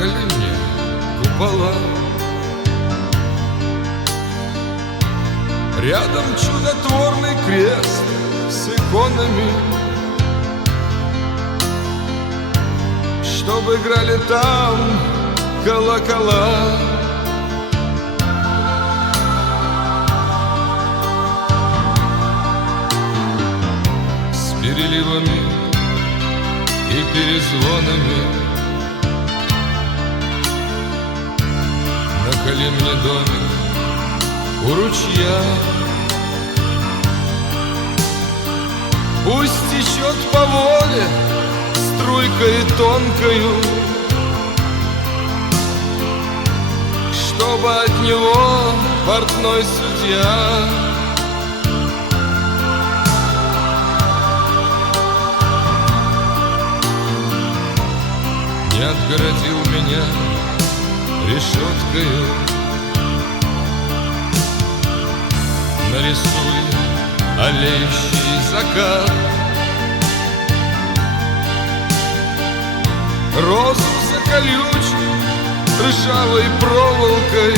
Наколи мне купола, рядом чудотворный крест с иконами, чтоб играли там колокола. С переливами и перезвонами наколи мне домик у ручья. Пусть течет по воле струйкой тонкою, чтобы от него портной судья не отгородил меня решеткою. Нарисуй алеющий закат, розу заколючь ржавой проволокой,